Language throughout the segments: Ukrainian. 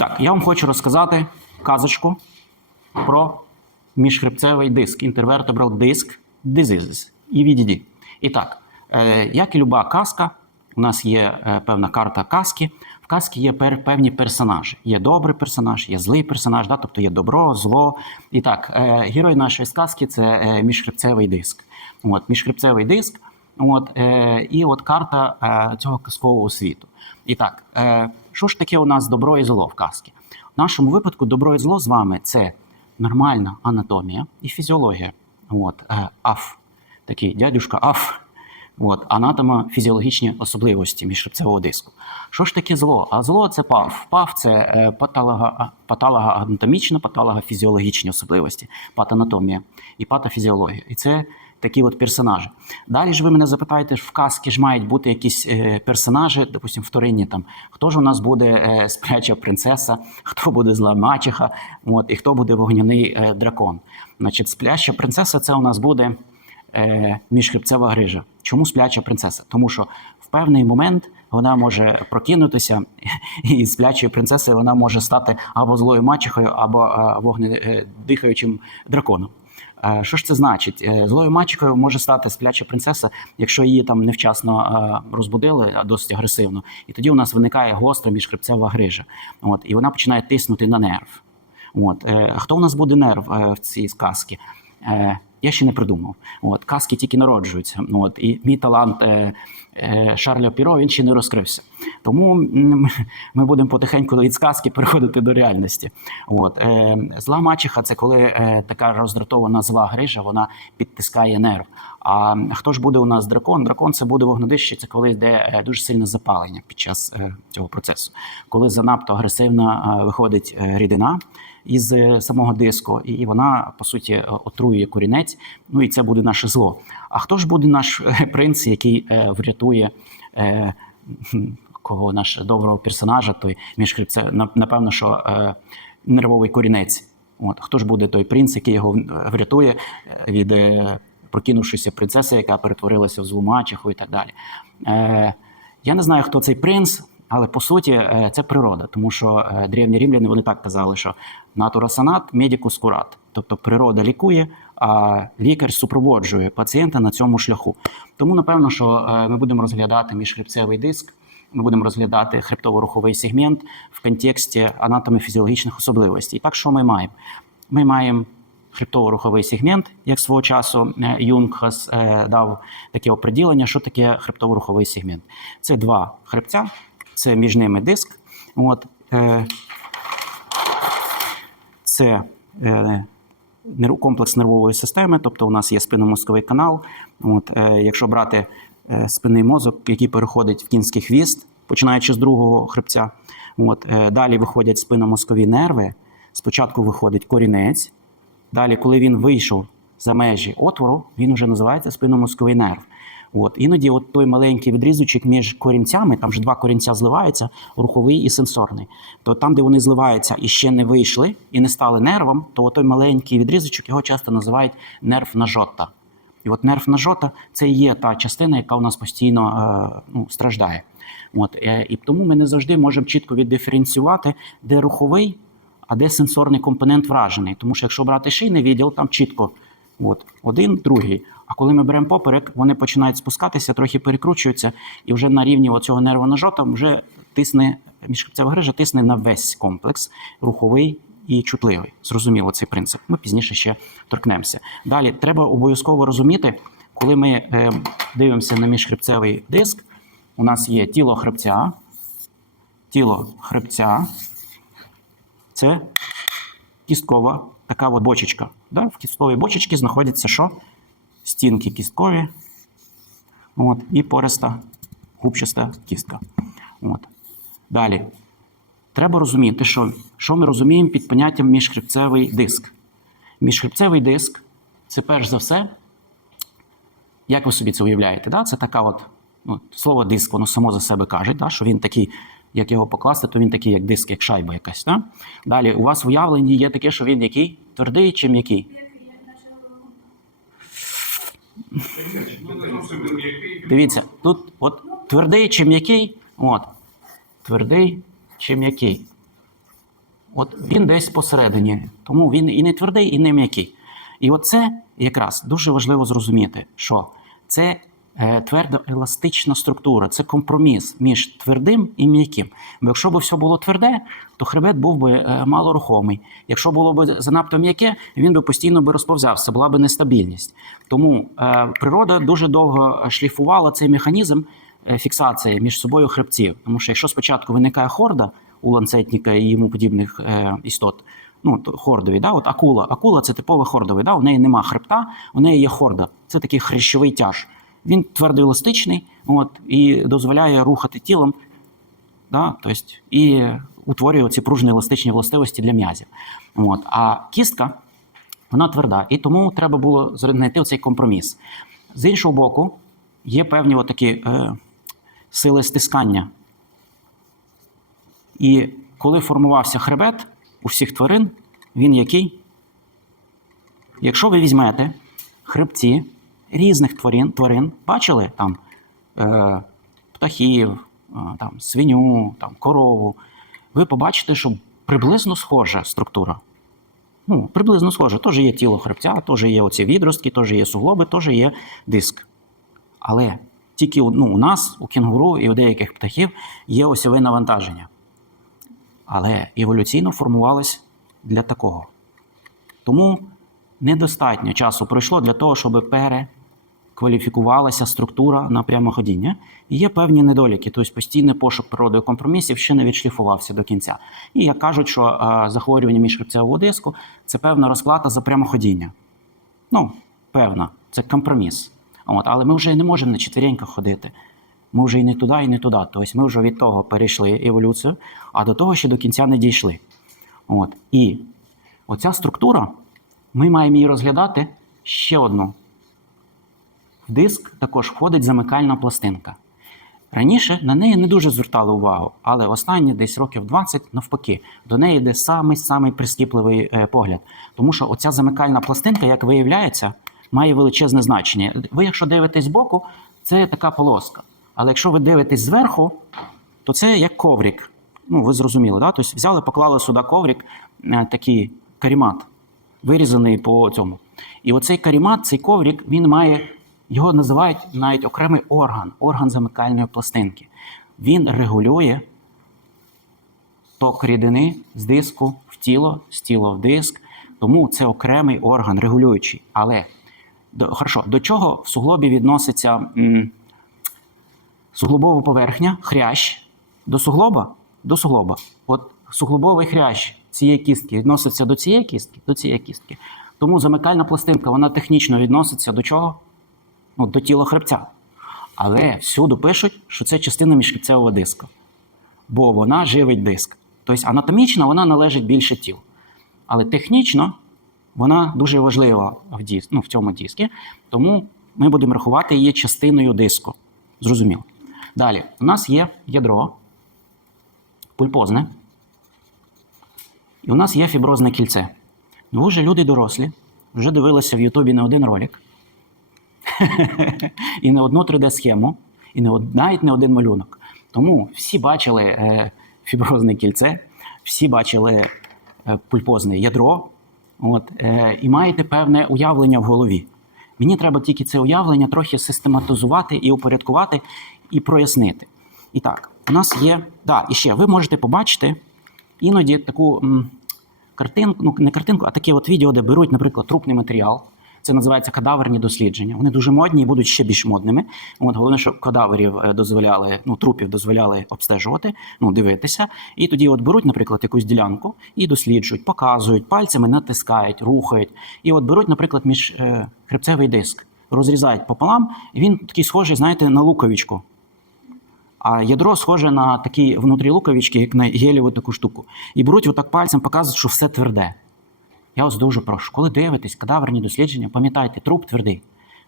так, я вам хочу розказати казочку про міжхребцевий диск, intervertebral disc diseases, EVDD. І так, е, як і люба казка, у нас є е, певна карта казки. В казці є певні персонажі. Є добрий персонаж, є злий персонаж, да? тобто є добро, зло. І так, е, герой нашої сказки це міжхребцевий диск. От, міжхребцевий диск. От, е, і от карта е, цього казкового світу. І так, е, що ж таке у нас добро і зло в казці? В нашому випадку добро і зло з вами це нормальна анатомія і фізіологія. От, е, АФ, такий дядюшка АФ. От, анатомо-фізіологічні особливості міжхребцевого диску. Що ж таке зло? А зло це ПАВ. ПАВ це е, патолого- патологоанатомічна, патологофізіологічні особливості, патанатомія і патофізіологія. І це такі от персонажі. Далі ж ви мене запитаєте, в казки ж мають бути якісь е, персонажі, допустимо, вторинні там. Хто ж у нас буде е, спляча принцеса, хто буде зла мачеха, от, і хто буде вогняний дракон. Значить, спляча принцеса це у нас буде міжхребцева грижа. Чому спляча принцеса? Тому що в певний момент вона може прокинутися, і з сплячої принцеси вона може стати або злою мачехою, або е, вогнедихаючим драконом. Е, Що ж це значить? Е, Злою мачехою може стати спляча принцеса, якщо її там невчасно е, розбудили, а досить агресивно, і тоді у нас виникає гостра міжхребцева грижа. От, і вона починає тиснути на нерв. От, е, хто у нас буде нерв е, в цій сказці? Я ще не придумав. От, казки тільки народжуються. От, і мій талант е, Шарля Піро він ще не розкрився. Тому ми будемо потихеньку від сказки переходити до реальності. От, е, зла мачеха це коли е, така роздратована зла грижа, вона підтискає нерв. А хто ж буде у нас дракон? Дракон це буде вогнедище, це коли йде е, дуже сильне запалення під час е, цього процесу. Коли занадто агресивна е, виходить е, рідина із е, самого диску, і вона по суті е, отруює корінець. Ну і це буде наше зло. А хто ж буде наш е, принц, який е, врятує? Е, Кого наш доброго персонажа, той міжхребце, на- напевно, що нервовий корінець. От хто ж буде той принц, який його врятує від прокинувшися принцеси, яка перетворилася в злу мачеху і так далі. Е, я не знаю, хто цей принц, але по суті це природа, тому що древні рівляни вони так казали, що натура санат, медикус курат. Тобто природа лікує, а лікар супроводжує пацієнта на цьому шляху. Тому, напевно, що е, ми будемо розглядати міжхребцевий диск, ми будемо розглядати хребтово-руховий сегмент в контексті анатоміфізіологічних особливостей. Так, що ми маємо? Ми маємо хребтово-руховий сегмент, як свого часу е, Юнгхас е, дав таке оприділення, що таке хребтово-руховий сегмент. Це два хребця, це між ними диск. От, це комплекс нервової системи, тобто у нас є спинномозковий канал. От, е, якщо брати е, спинний мозок, який переходить в кінський хвіст, починаючи з другого хребця, от, е, далі виходять спинномозкові нерви. Спочатку виходить корінець. Далі, коли він вийшов за межі отвору, він вже називається спинномозковий нерв. От іноді, от той маленький відрізочок між корінцями, там ж два корінця зливаються, руховий і сенсорний. То там, де вони зливаються і ще не вийшли, і не стали нервом, то той маленький відрізочок його часто називають нерв нажота. І от нерв нажота це і є та частина, яка у нас постійно е, ну, страждає. От, е, і тому ми не завжди можемо чітко віддиференціювати, де руховий, а де сенсорний компонент вражений. Тому що якщо брати шийний відділ, там чітко от, один, другий. А коли ми беремо поперек, вони починають спускатися, трохи перекручуються, і вже на рівні цього нервонажота вже тисне міжхребцева грижа тисне на весь комплекс руховий і чутливий. Зрозуміло цей принцип. Ми пізніше ще торкнемося. Далі треба обов'язково розуміти, коли ми е, дивимося на міжхребцевий диск, у нас є тіло хребця, тіло хребця, це кісткова така от бочечка. Да? В кістковій бочечці знаходяться що? Стінки кісткові от, і пориста губчаста кістка. От. Далі. Треба розуміти, що, що ми розуміємо під поняттям міжхребцевий диск. Міжхребцевий диск це перш за все, як ви собі це уявляєте? Да? Це така от, ну, слово диск, воно само за себе каже, да? що він такий, як його покласти, то він такий, як диск, як шайба якась. Да? Далі, у вас в уявленні є таке, що він який? Твердий чи м'який? Дивіться, тут от твердий чи м'який, от, твердий чи м'який. От він десь посередині, тому він і не твердий, і не м'який. І оце якраз дуже важливо зрозуміти, що це е, твердо-еластична структура, це компроміс між твердим і м'яким. Бо якщо б все було тверде, то хребет був би е, малорухомий. Якщо було б занадто м'яке, він би постійно би розповзявся, була б нестабільність. Тому е, природа дуже довго шліфувала цей механізм фіксації між собою хребців. Тому що якщо спочатку виникає хорда у ланцетника і йому подібних істот, ну хордові, да, от акула. Акула це типовий хордовий, да, у неї нема хребта, у неї є хорда. Це такий хрящовий тяж. Він твердоеластичний от, і дозволяє рухати тілом, да, тобто, і утворює ці пружно-еластичні властивості для м'язів. От. А кістка вона тверда, і тому треба було знайти цей компроміс. З іншого боку, є певні отакі е, сили стискання. І коли формувався хребет у всіх тварин, він який? Якщо ви візьмете хребці різних тварин, тварин бачили там е, птахів, е, там, свиню, там, корову, ви побачите, що приблизно схожа структура. Ну, приблизно схоже. Теж є тіло хребця, теж є оці відростки, теж є суглоби, теж є диск. Але тільки ну, у нас, у кінгуру і у деяких птахів є осьове навантаження. Але еволюційно формувалось для такого. Тому недостатньо часу пройшло для того, щоб перекваліфікувалася структура на прямоходіння. І є певні недоліки, тобто постійний пошук природою компромісів ще не відшліфувався до кінця. І як кажуть, що е, захворювання міжхребцевого диску це певна розплата за прямоходіння. Ну, певна, це компроміс. От, але ми вже не можемо на четвіреньках ходити. Ми вже і не туди, і не туди. Тобто ми вже від того перейшли еволюцію, а до того ще до кінця не дійшли. От. І оця структура, ми маємо її розглядати ще одну. Диск також входить замикальна пластинка. Раніше на неї не дуже звертали увагу, але останні десь років 20 навпаки, до неї йде самий-самий прискіпливий е, погляд. Тому що оця замикальна пластинка, як виявляється, має величезне значення. Ви, якщо дивитесь збоку, це така полоска. Але якщо ви дивитесь зверху, то це як коврик. Ну, ви зрозуміли, да? Тобто взяли, поклали сюди коврик, е, такий карімат, вирізаний по цьому. І оцей карімат, цей коврик, він має, його називають навіть окремий орган, орган замикальної пластинки. Він регулює ток рідини з диску в тіло, з тіла в диск. Тому це окремий орган регулюючий. Але до, хорошо, до чого в суглобі відноситься м, суглобова поверхня, хрящ до суглоба? До суглоба. От суглобовий хрящ цієї кістки відноситься до цієї кістки, до цієї кістки. Тому замикальна пластинка вона технічно відноситься до чого? Ну, до тіла хребця. Але всюди пишуть, що це частина міжхребцевого диска, бо вона живить диск. Тобто анатомічно вона належить більше тіл. Але технічно вона дуже важлива в, дис, ну, в цьому дискі, тому ми будемо рахувати її частиною диску. Зрозуміло. Далі, у нас є ядро пульпозне, і у нас є фіброзне кільце. Вже люди дорослі, вже дивилися в Ютубі не один ролик, і не одну 3D-схему, і не навіть не один малюнок. Тому всі бачили е, фіброзне кільце, всі бачили е, пульпозне ядро, от, е, і маєте певне уявлення в голові. Мені треба тільки це уявлення трохи систематизувати і упорядкувати, і прояснити. І так, у нас є. Да, і ще ви можете побачити іноді таку м, картинку, ну не картинку, а таке от відео, де беруть, наприклад, трупний матеріал. Це називається кадаверні дослідження. Вони дуже модні і будуть ще більш модними. От головне, щоб кадаверів е, дозволяли, ну трупів дозволяли обстежувати, ну дивитися. І тоді, от беруть, наприклад, якусь ділянку і досліджують, показують, пальцями натискають, рухають. І от беруть, наприклад, між е, хребцевий диск, розрізають пополам, і він такий схожий, знаєте, на луковичку. А ядро схоже на такі внутрі луковички, як на гелєву таку штуку. І беруть отак пальцем, показують, що все тверде. Я вас дуже прошу, коли дивитесь кадаверні дослідження, пам'ятайте, труп твердий.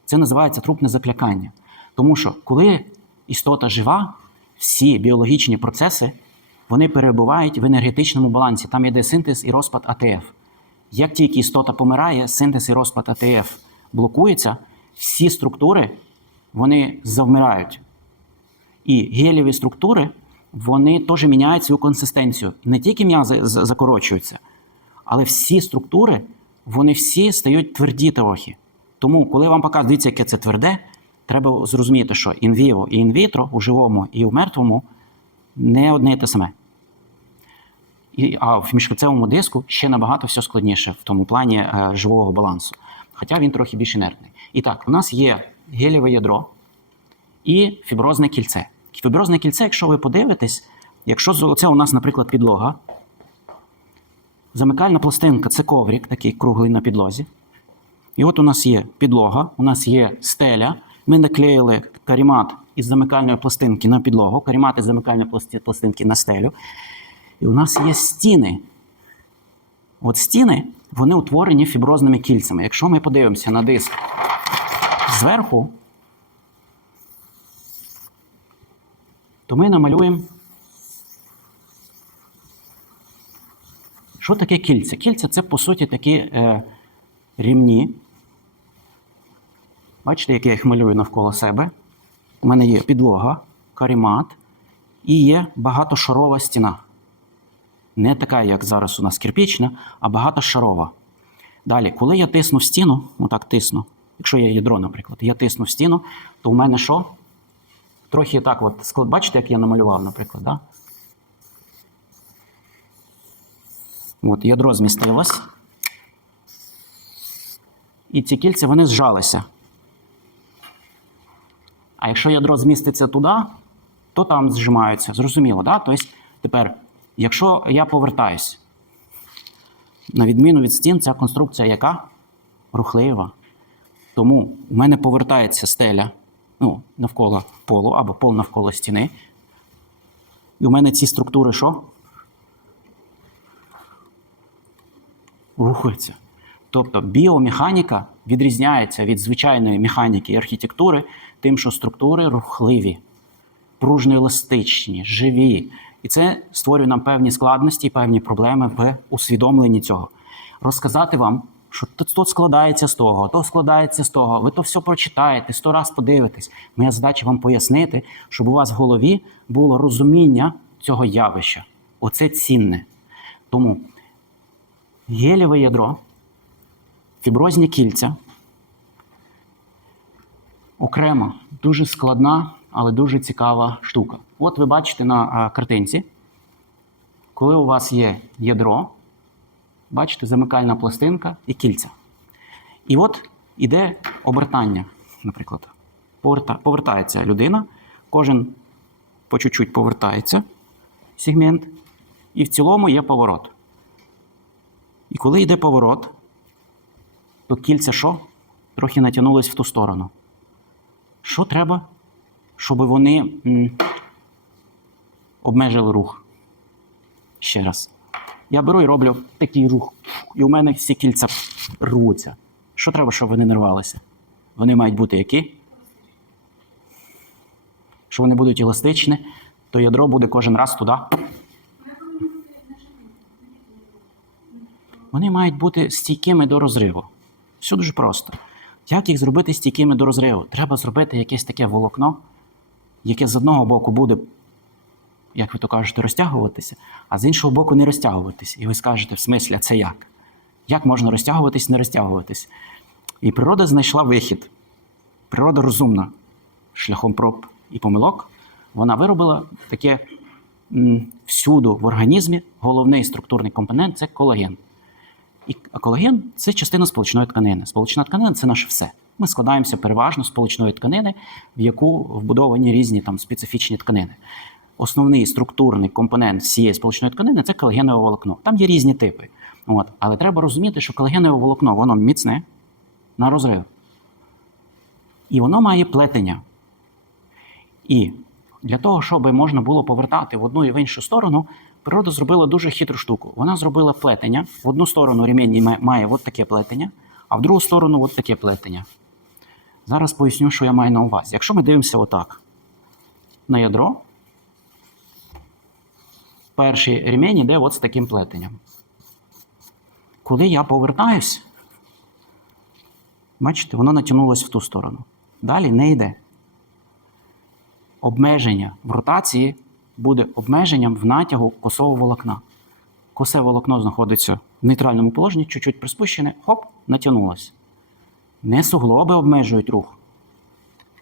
Це називається трупне заклякання. Тому що коли істота жива, всі біологічні процеси вони перебувають в енергетичному балансі. Там йде синтез і розпад АТФ. Як тільки істота помирає, синтез і розпад АТФ блокується, всі структури вони завмирають. І гелєві структури вони теж міняють свою консистенцію. Не тільки м'язи закорочуються, але всі структури, вони всі стають тверді трохи. Тому, коли вам показують, дивіться, яке це тверде, треба зрозуміти, що інвіво і інвітро у живому і у мертвому не одне і те саме. І, а в міжхребцевому диску ще набагато все складніше в тому плані е, живого балансу. Хоча він трохи більш інертний. І так, у нас є гелєве ядро і фіброзне кільце. Фіброзне кільце, якщо ви подивитесь, якщо оце у нас, наприклад, підлога, замикальна пластинка це коврик, такий круглий на підлозі. І от у нас є підлога, у нас є стеля. Ми наклеїли карімат із замикальної пластинки на підлогу, карімат із замикальної пластинки на стелю. І у нас є стіни. От стіни, вони утворені фіброзними кільцями. Якщо ми подивимося на диск зверху, то ми намалюємо. Що таке кільця? Кільця це, по суті, такі е, рівні. Бачите, як я їх малюю навколо себе. У мене є підлога, карімат і є багатошарова стіна. Не така, як зараз у нас кирпічна, а багатошарова. Далі, коли я тисну стіну, отак тисну, якщо є ядро, наприклад, я тисну стіну, то у мене що? Трохи так, от, склад- бачите, як я намалював, наприклад, да? От, ядро змістилось. І ці кільця вони зжалися. А якщо ядро зміститься туди, то там зжимаються. Зрозуміло, да? Тобто, тепер, якщо я повертаюсь, на відміну від стін, ця конструкція яка? Рухлива. Тому у мене повертається стеля ну, навколо полу або пол навколо стіни. І у мене ці структури що? Рухаються. Тобто біомеханіка відрізняється від звичайної механіки і архітектури, тим, що структури рухливі, пружно-еластичні, живі. І це створює нам певні складності і певні проблеми в усвідомленні цього. Розказати вам, що то складається з того, то складається з того, ви то все прочитаєте, сто раз подивитесь. Моя задача вам пояснити, щоб у вас в голові було розуміння цього явища. Оце цінне. Тому гелєве ядро, фіброзні кільця, окремо дуже складна, але дуже цікава штука. От ви бачите на картинці, коли у вас є ядро, бачите, замикальна пластинка і кільця. І от іде обертання, наприклад. Повертається людина, кожен по чуть-чуть повертається сегмент, і в цілому є поворот. І коли йде поворот, то кільця що? Трохи натягнулись в ту сторону. Що треба, щоб вони обмежили рух? Ще раз. Я беру і роблю такий рух, і у мене всі кільця рвуться. Що треба, щоб вони не рвалися? Вони мають бути які? Що вони будуть еластичні, то ядро буде кожен раз туди. Вони мають бути стійкими до розриву. Все дуже просто. Як їх зробити стійкими до розриву? Треба зробити якесь таке волокно, яке з одного боку буде, як ви то кажете, розтягуватися, а з іншого боку не розтягуватися. І ви скажете, в смислі, а це як? Як можна розтягуватись, не розтягуватись? І природа знайшла вихід. Природа розумна шляхом проб і помилок. Вона виробила таке всюду в організмі головний структурний компонент це колаген. І колаген це частина сполучної тканини. Сполучна тканина це наше все. Ми складаємося переважно з сполучної тканини, в яку вбудовані різні там специфічні тканини. Основний структурний компонент всієї сполучної тканини це колагенове волокно. Там є різні типи. От. Але треба розуміти, що колагенове волокно воно міцне на розрив. І воно має плетення. І для того, щоб можна було повертати в одну і в іншу сторону, природа зробила дуже хитру штуку. Вона зробила плетення. В одну сторону ремінь має от таке плетення, а в другу сторону от таке плетення. Зараз поясню, що я маю на увазі. Якщо ми дивимося отак на ядро, перший ремінь йде от з таким плетенням. Коли я повертаюсь, бачите, воно натягнулося в ту сторону. Далі не йде обмеження в ротації буде обмеженням в натягу косового волокна. Косе волокно знаходиться в нейтральному положенні, чуть-чуть приспущене, хоп, натягнулося. Не суглоби обмежують рух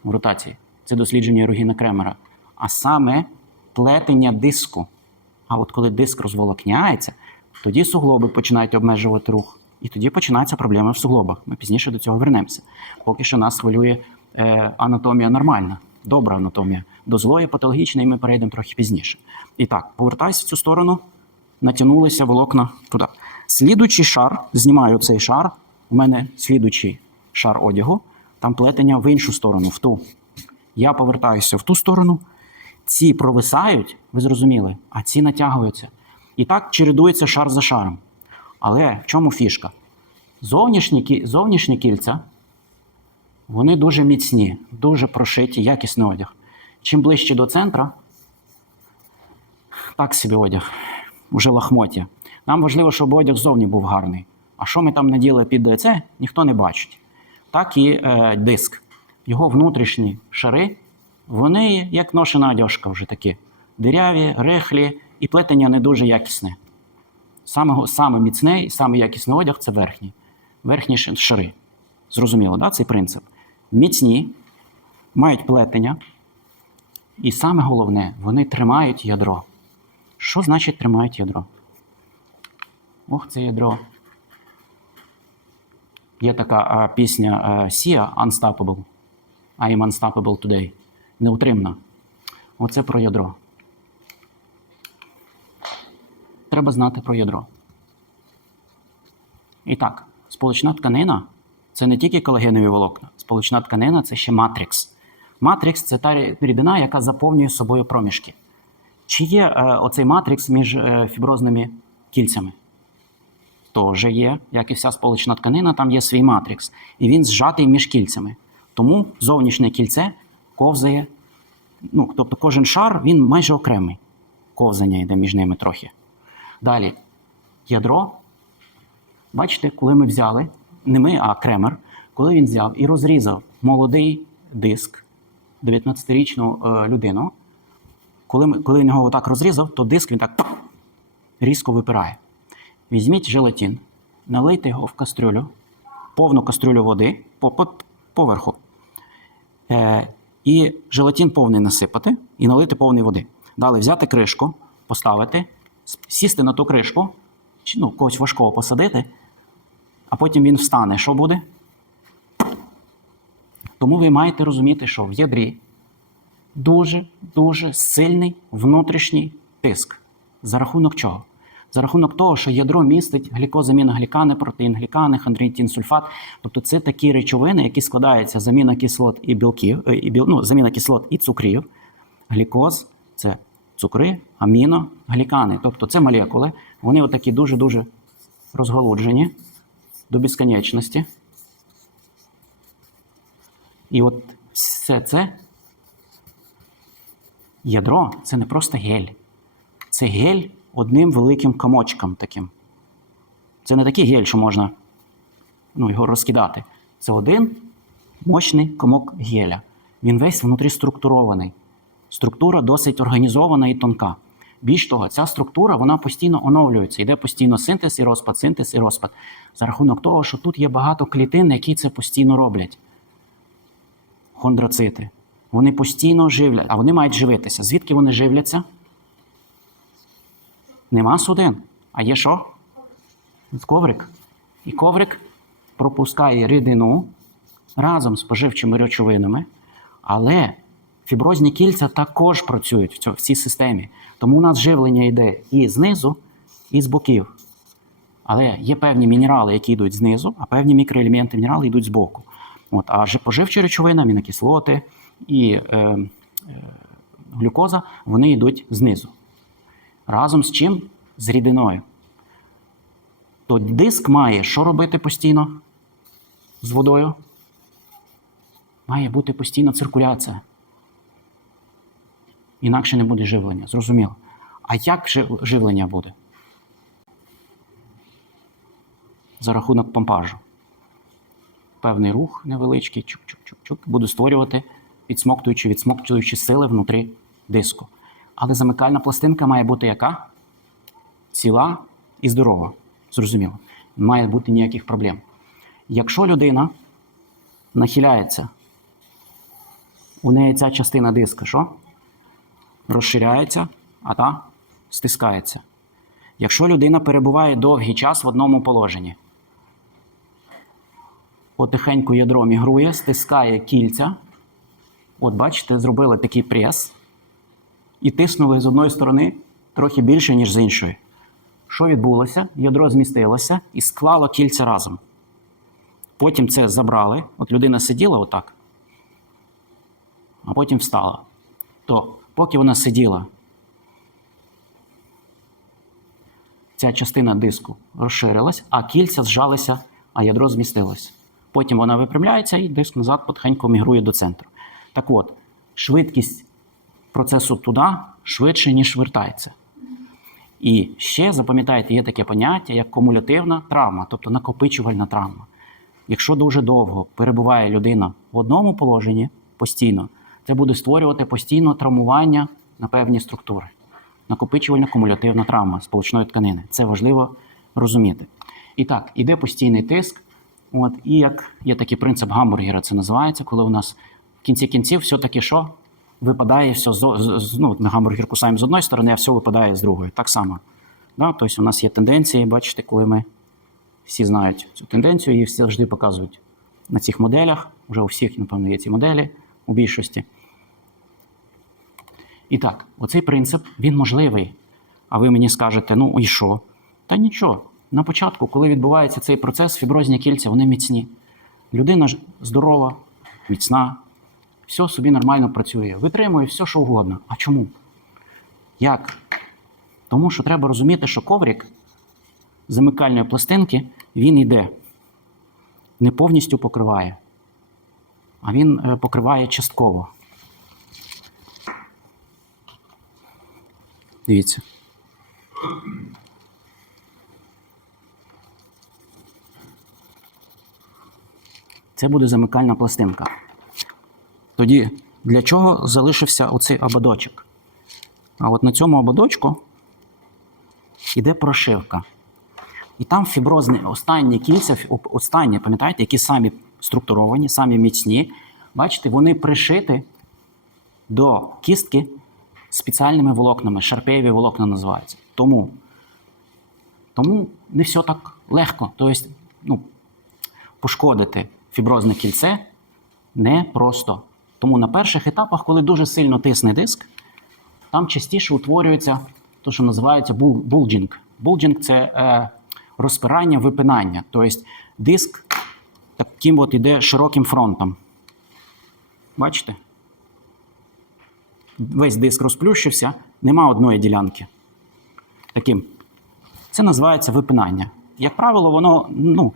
в ротації. Це дослідження Рогіна Кремера, а саме плетення диску. А от коли диск розволокняється, тоді суглоби починають обмежувати рух. І тоді починаються проблеми в суглобах. Ми пізніше до цього вернемося. Поки що нас хвилює е, анатомія нормальна, добра анатомія. До злої патологічної ми перейдемо трохи пізніше. І так, повертайся в цю сторону, натягнулися волокна туди. Слідуючий шар, знімаю цей шар. У мене слідуючий шар одягу, там плетення в іншу сторону, в ту. Я повертаюся в ту сторону. Ці провисають, ви зрозуміли, а ці натягуються. І так чередується шар за шаром. Але в чому фішка? Зовнішні, зовнішні кільця, вони дуже міцні, дуже прошиті, якісний одяг. Чим ближче до центра, так собі одяг, уже лахмоття. Нам важливо, щоб одяг зовні був гарний. А що ми там наділи під це, ніхто не бачить. Так і е, диск. Його внутрішні шари, вони як ношена одяжка вже такі. Диряві, рихлі і плетення не дуже якісне. Саме, саме міцний саме якісний одяг це верхній. Верхні шари. Зрозуміло, да, цей принцип. Міцні, мають плетення. І саме головне, вони тримають ядро. Що значить тримають ядро? Ох, це ядро. Є така а, пісня е, Сія Unstoppable. I am unstoppable today. Неутримна. Оце про ядро. Треба знати про ядро. І так, сполучна тканина це не тільки колагенові волокна. Сполучна тканина це ще матрикс. Матрикс це та рі- рідина, яка заповнює собою проміжки. Чи є е, оцей матрикс між е, фіброзними кільцями? Теж є, як і вся сполучна тканина, там є свій матрикс. І він зжатий між кільцями. Тому зовнішнє кільце ковзає. Ну, тобто кожен шар він майже окремий. Ковзання йде між ними трохи. Далі, ядро. Бачите, коли ми взяли, не ми, а кремер, коли він взяв і розрізав молодий диск 19-річну е, людину, коли, коли він його отак розрізав, то диск він так різко випирає. Візьміть желатин, налийте його в кастрюлю, повну кастрюлю води по, по, поверху. Е, і желатин повний насипати і налити повний води. Далі взяти кришку, поставити, сісти на ту кришку, ну, когось важкого посадити, а потім він встане. Що буде? Тому ви маєте розуміти, що в ядрі дуже дуже сильний внутрішній тиск. За рахунок чого? За рахунок того, що ядро містить глікозаміноглікани, протеїнглікани, хондритінсульфат. Тобто це такі речовини, які складаються з амінокислот і білків, е, і біл, ну, з амінокислот і цукрів. Глікоз це цукри, аміно, глікани. Тобто це молекули. Вони отакі дуже-дуже розголуджені до безконечності. І от все це ядро це не просто гель. Це гель одним великим комочком таким. Це не такий гель, що можна ну, його розкидати. Це один мощний комок геля. Він весь внутрі структурований. Структура досить організована і тонка. Більш того, ця структура вона постійно оновлюється. Йде постійно синтез і розпад, синтез і розпад. За рахунок того, що тут є багато клітин, які це постійно роблять. Хондроцити. Вони постійно живлять, а вони мають живитися. Звідки вони живляться? Нема судин. А є що? Коврик. І коврик пропускає рідину разом з поживчими речовинами, але фіброзні кільця також працюють в цій системі. Тому у нас живлення йде і знизу, і з боків. Але є певні мінерали, які йдуть знизу, а певні мікроелементи мінерали йдуть збоку. От, а поживчі речовини, амінокислоти і е, е, глюкоза, вони йдуть знизу. Разом з чим? З рідиною. То диск має що робити постійно з водою? Має бути постійна циркуляція. Інакше не буде живлення. Зрозуміло. А як живлення буде? За рахунок помпажу. Певний рух невеличкий, чук-чук-чук-чук, буде створювати підсмоктуючі, відсмоктуючі сили внутрі диску. Але замикальна пластинка має бути яка? Ціла і здорова. Зрозуміло. Не має бути ніяких проблем. Якщо людина нахиляється, у неї ця частина диска, що? Розширяється, а та стискається. Якщо людина перебуває довгий час в одному положенні, потихеньку ядро мігрує, стискає кільця. От бачите, зробили такий прес і тиснули з одної сторони трохи більше, ніж з іншої. Що відбулося? Ядро змістилося і склало кільця разом. Потім це забрали. От людина сиділа отак, а потім встала. То поки вона сиділа, ця частина диску розширилась, а кільця зжалися, а ядро змістилось. Потім вона випрямляється і диск назад потихеньку мігрує до центру. Так от, швидкість процесу туди швидше, ніж вертається. І ще запам'ятайте, є таке поняття, як кумулятивна травма, тобто накопичувальна травма. Якщо дуже довго перебуває людина в одному положенні постійно, це буде створювати постійно травмування на певні структури. Накопичувальна кумулятивна травма сполучної тканини. Це важливо розуміти. І так, іде постійний тиск. От, і як є такий принцип гамбургера, це називається, коли у нас в кінці кінців все-таки що? Випадає все з, з, ну, на гамбургер кусаємо з одної сторони, а все випадає з другої. Так само. Да? Тобто у нас є тенденції, бачите, коли ми всі знають цю тенденцію, її завжди показують на цих моделях. Уже у всіх, напевно, є ці моделі у більшості. І так, оцей принцип він можливий. А ви мені скажете, ну і що? Та нічого. На початку, коли відбувається цей процес, фіброзні кільця вони міцні. Людина ж здорова, міцна, все собі нормально працює, витримує все, що угодно. А чому? Як? Тому що треба розуміти, що коврик замикальної пластинки він йде, не повністю покриває, а він е, покриває частково. Дивіться. Це буде замикальна пластинка. Тоді для чого залишився оцей ободочок? А от на цьому ободочку йде прошивка. І там фіброзні останні кільця, останні, пам'ятаєте, які самі структуровані, самі міцні. Бачите, вони пришиті до кістки спеціальними волокнами, шарпеєві волокна називаються. Тому, тому не все так легко. Тобто, ну, пошкодити фіброзне кільце не просто. Тому на перших етапах, коли дуже сильно тисне диск, там частіше утворюється те, що називається бул- булджинг. Булджинг це е, розпирання, випинання. Тобто диск таким от іде широким фронтом. Бачите? Весь диск розплющився, нема одної ділянки. Таким. Це називається випинання. Як правило, воно, ну,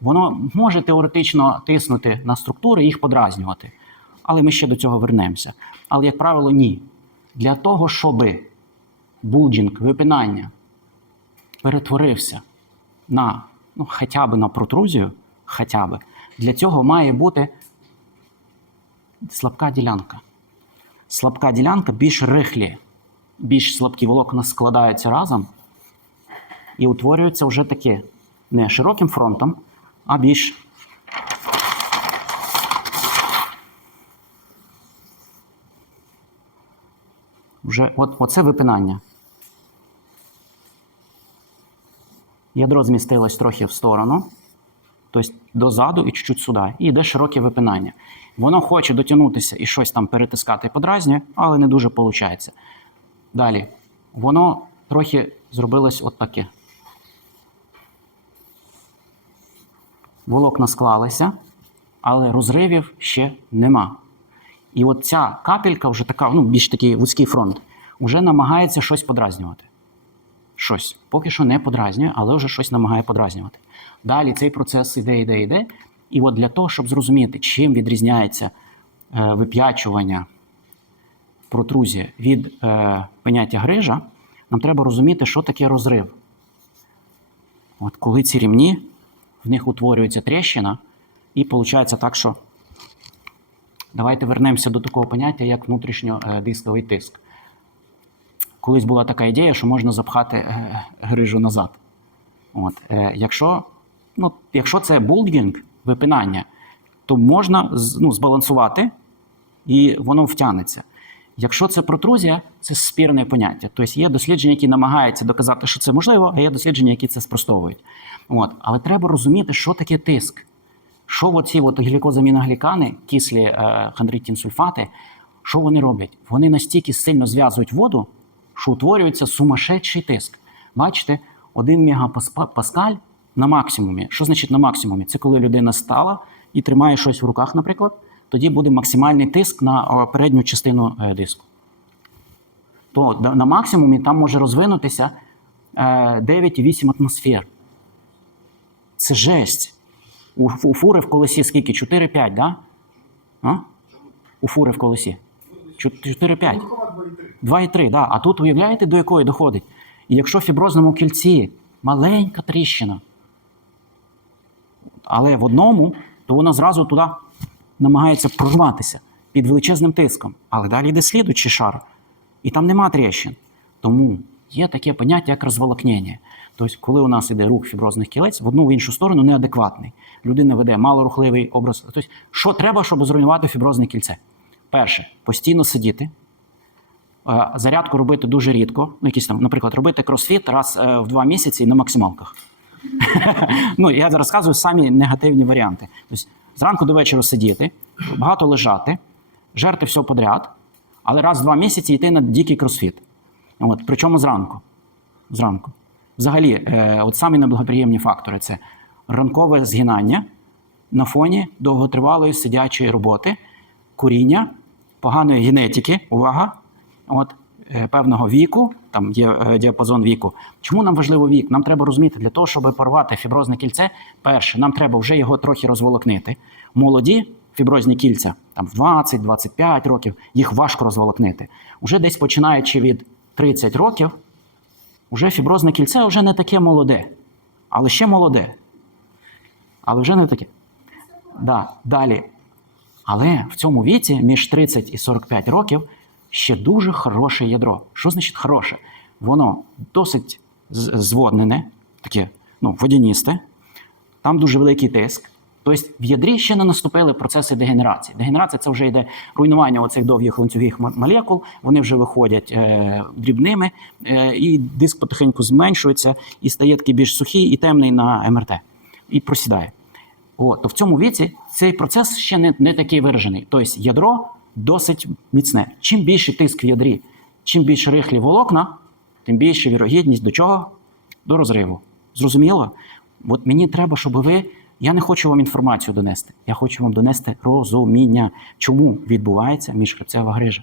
воно може теоретично тиснути на структури і їх подразнювати. Але ми ще до цього вернемося. Але, як правило, ні. Для того, щоб булджинг, випинання перетворився на ну, хоча б на протрузію, хоча б, для цього має бути слабка ділянка. Слабка ділянка більш рихлі, більш слабкі волокна складаються разом і утворюється вже таке не широким фронтом, а більш вже от, оце випинання. Ядро змістилось трохи в сторону, тобто дозаду і чуть-чуть сюди. І йде широке випинання. Воно хоче дотягнутися і щось там перетискати і подразнює, але не дуже виходить. Далі, воно трохи зробилось от таке. Волокна склалися, але розривів ще нема. І от ця капелька, вже така, ну, більш такий вузький фронт, вже намагається щось подразнювати. Щось. Поки що не подразнює, але вже щось намагає подразнювати. Далі цей процес іде, іде, іде. І от для того, щоб зрозуміти, чим відрізняється е, вип'ячування протрузія від е, поняття грижа, нам треба розуміти, що таке розрив. От коли ці рівні, в них утворюється тріщина, і виходить так, що давайте вернемося до такого поняття, як внутрішньодисковий тиск. Колись була така ідея, що можна запхати е, грижу назад. От, е, якщо, ну, якщо це булдінг, випинання, то можна ну, збалансувати і воно втягнеться. Якщо це протрузія, це спірне поняття. Тобто є дослідження, які намагаються доказати, що це можливо, а є дослідження, які це спростовують. От. Але треба розуміти, що таке тиск. Що оці от глікозаміноглікани, кислі е, хондритінсульфати, що вони роблять? Вони настільки сильно зв'язують воду, що утворюється сумасшедший тиск. Бачите, 1 мегапаскаль на максимумі. Що значить на максимумі? Це коли людина стала і тримає щось в руках, наприклад, тоді буде максимальний тиск на передню частину е, диску. То на максимумі там може розвинутися е, 9,8 атмосфер. Це жесть. У фури в колесі скільки? 4-5, да? А? У фури в колесі. 4-5. 2,3, да. А тут уявляєте, до якої доходить? І якщо в фіброзному кільці маленька тріщина, але в одному, то вона зразу туди намагається прорватися під величезним тиском. Але далі йде слідуючий шар, і там нема тріщин. Тому є таке поняття, як розволокнення. Тобто, коли у нас іде рух фіброзних кілець, в одну в іншу сторону неадекватний. Людина веде малорухливий образ. Тобто, що треба, щоб зруйнувати фіброзне кільце? Перше, постійно сидіти. Е, Зарядку робити дуже рідко. Ну, якісь там, наприклад, робити кросфіт раз е, в два місяці на максималках. ну, я розказую самі негативні варіанти. Тобто, зранку до вечора сидіти, багато лежати, жерти все подряд, але раз в два місяці йти на дикий кросфіт. От, причому зранку. Зранку. Взагалі, е, от самі неблагоприємні фактори це ранкове згинання на фоні довготривалої сидячої роботи, куріння, поганої генетики, увага, от, е, певного віку, там є е, діапазон віку. Чому нам важливо вік? Нам треба розуміти, для того, щоб порвати фіброзне кільце, перше, нам треба вже його трохи розволокнити. Молоді фіброзні кільця, там 20-25 років, їх важко розволокнити. Уже десь починаючи від 30 років, уже фіброзне кільце вже не таке молоде, але ще молоде. Але вже не таке. Да, далі. Але в цьому віці, між 30 і 45 років, ще дуже хороше ядро. Що значить хороше? Воно досить зводнене, таке ну, водяністе, там дуже великий тиск. Тобто в ядрі ще не наступили процеси дегенерації. Дегенерація це вже йде руйнування оцих довгих ланцюгів молекул, вони вже виходять е, дрібними, е, і диск потихеньку зменшується і стає такий більш сухий і темний на МРТ. І просідає. О, то в цьому віці цей процес ще не, не такий виражений. Тобто ядро досить міцне. Чим більший тиск в ядрі, чим більше рихлі волокна, тим більше вірогідність до чого? До розриву. Зрозуміло? От мені треба, щоб ви. Я не хочу вам інформацію донести. Я хочу вам донести розуміння, чому відбувається міжхребцева грижа.